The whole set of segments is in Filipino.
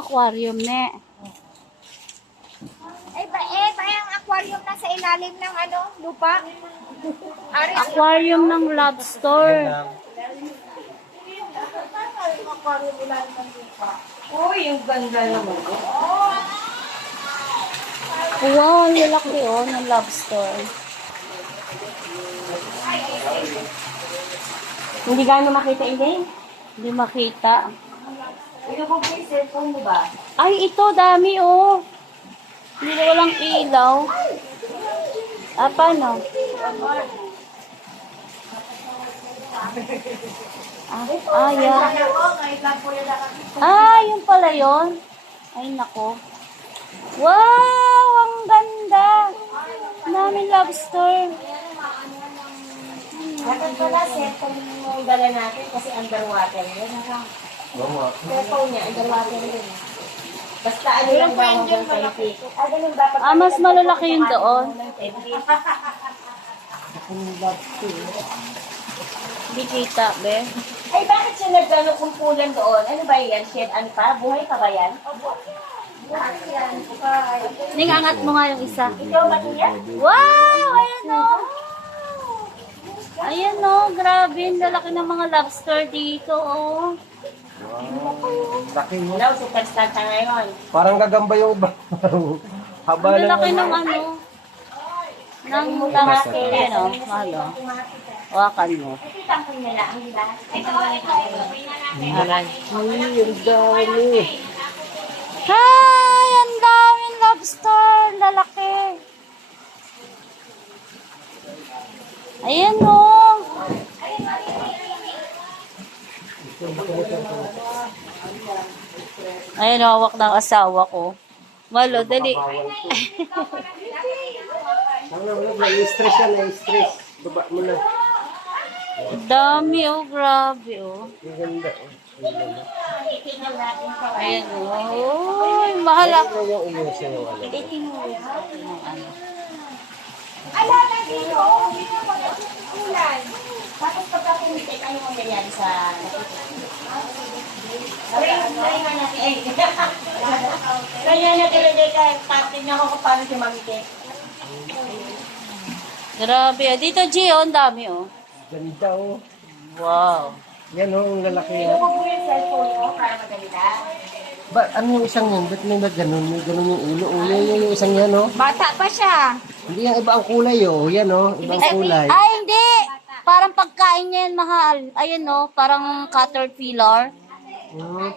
aquarium, ne. Ang aquarium na sa ilalim ng lupa. Aquarium ng lobster. Uy, yung ganda naman. Wow, ang lalaki ng lobster. Hindi gano'n makita, Ine? Hindi makita. Ito po yung cellphone mo ba? Ay, ito, dami Hindi na walang ilaw. Paano? Yan. Yun pala yun. Ay, nako. Wow, ang ganda. Daming lobster. Dapat pala cellphone mo dala natin kasi underwater yun. Cellphone niya, underwater yun. Basta lang ba mo ng safety? Ganun dapat. Mas malalaki yun doon. Hindi kita, be. Ay, bakit siya nagano kumpulan doon? Ano ba yan? Shed ano pa? Buhay pa ba yan? Ningangat mo nga yung isa. Ikaw, Matuya? Wow! Ayan grabe. Ang lalaki ng mga lobster dito, Laki mo. Hello, superstar ka ngayon. Parang gagamba yung iba. Haba Ang lang. lalaki ng ng lobster yan, Malo. Wakan mo. Nakita ko nila, ang diba? Aray. Ay, ang dami. Hi! Ang daming lobster. Lalaki. Ayan, Ayan, hawak ng asawa ko. Malo, dali. Na-stress yan, na-stress. Baba mo na. Dami, grabe, Ang ganda. Ayan, Uy, mahal ako. Ano yung ilusa yung ano? Ala, nandito. Hindi na mo nagsusulan. Tapos pagka pumitik, ano mangyayari sa Kaya natin, kaya natin lagay ka, patin na ako kung paano siya magitik. Grabe. Dito, Gio, ang dami, Ganda Wow. Yan ang lalaki. Ito mo po yung cellphone mo para maganda. Ba, ano yung isang yan? Ba't may nagganon? May ganon yung ulo. Yung isang yan, Bata pa siya. Hindi yung iba ang kulay, Yan, ibang kulay. Ay, hindi. Parang pagkain niya yan, mahal. Ayun, parang caterpillar.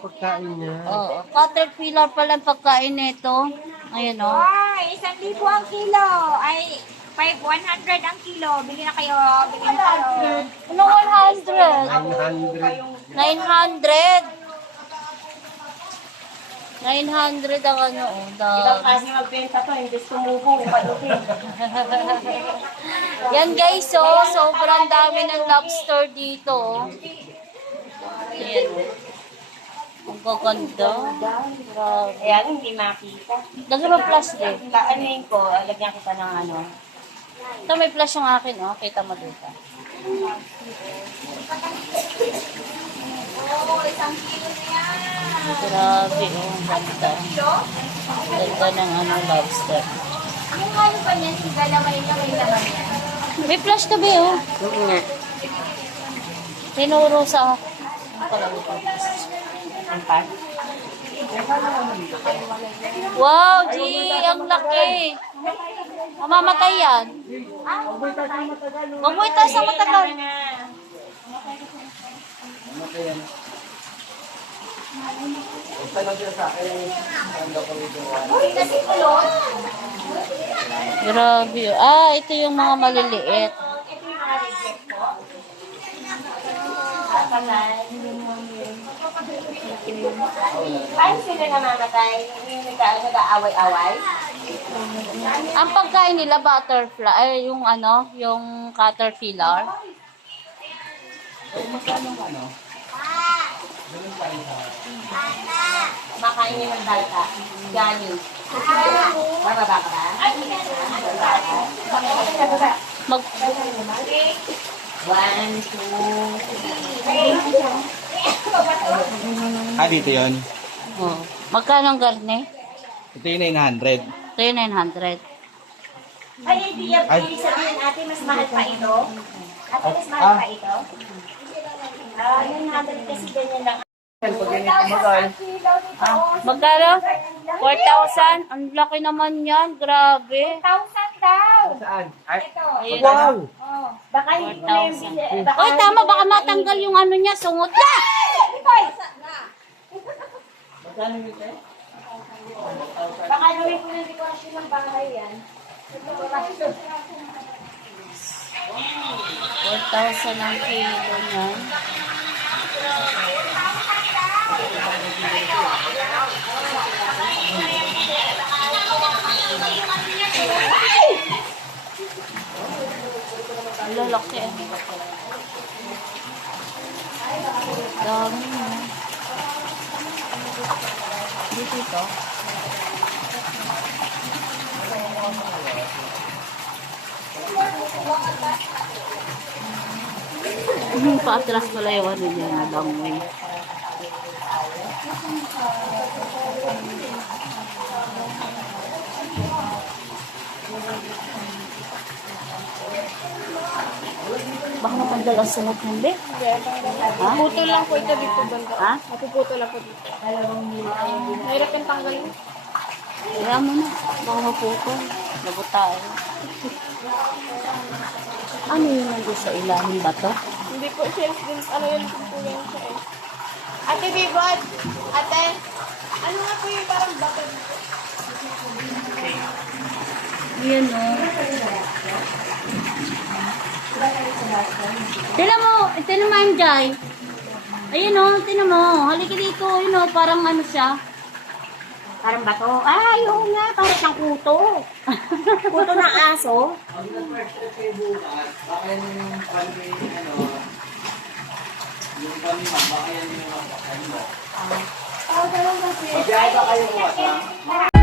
Pagkain niya. Oo, caterpillar pala ang pagkain nito. Ayun, Ay, 1,000 ang kilo. Ay, 100 ang kilo. Bigyan na kayo. Bigyan na kayo. Ano 100? 900. 900. 900 ang Ibang kasi magbenta to, hindi sumubo. Yan guys, sobrang dami ng lobster dito. Ayan. Ang gaganda. Grabe. Ayan, hindi makita. Lagyan mo flash din. Kaanin ko, lagyan kita ng Ito may flash yung akin, kita mo dito. Oh, 1 kilo na yan. Grabe, ang ganda. Ganda ng lobster. Yung ano pa niyan, si galamay na may laman yan. May flash ka ba, Tinuro sa akin. Ano pala ito? Wow, G! Ang laki! Mamamatay yan. Huwag mo itaas na matagal. Kasi kulot. Grabe. Ito yung mga maliliit. Ito yung mga reject po. Paano sila namamatay? Yung nag-aaway-away? Ang pagkain nila, butterfly, yung caterpillar. Kumakain niya ng bata. Gani. Bababa ka ba? Mag 1, 2, 3. Dito yun. Oh. Magkano ang garne? Ito yung 900. Ito yung 900. Ay, hindi yan. Ibig sabihin, ate, mas mahal pa ito? Ate, mas mahal pa ito? Yung 100 kasi ganyan lang. Magkano? 4,000? Ang laki naman yan. Grabe. 1,000 daw. Saan? Ay, Ayun. Wow! Oh, baka hindi ko na yung 4,000. Oy, tama. Baka matanggal yung ano niya. Sungot na! Baka gawin ko ng dekorasyon ng bahay yan. 4,000 ang kilo niyan. Ang lalaki. Dami mo. Dito ito. Paatras pala yung ano niya, nadangoy. Baka matanggal ang sungot ng be? Ha? Putol lang po ito dito banda. Ha? Napuputol lang po dito. Mahirap yung tanggalin. Kaya mo na. Baka maputol. Lagot tayo. Ano yun nandun sa ilalim ba to? Hindi po shells din. Ano yun po yan siya eh. Ate Bibot! Ate! Ano nga po yung parang bato dito? Ayan o. Tila mo, tinan mo yung Jai. Ayan o, tinan mo. Halika dito, yun o, parang ano siya. Parang bato. Ah, yun nga. Parang siyang kuto. Kuto ng aso. Ang first step kayo bukas, baka yan yung pali, yung pali baka yan yung ano mo. Oh, ganun kasi. Magbiyahe ba kayo bukas, ma'am?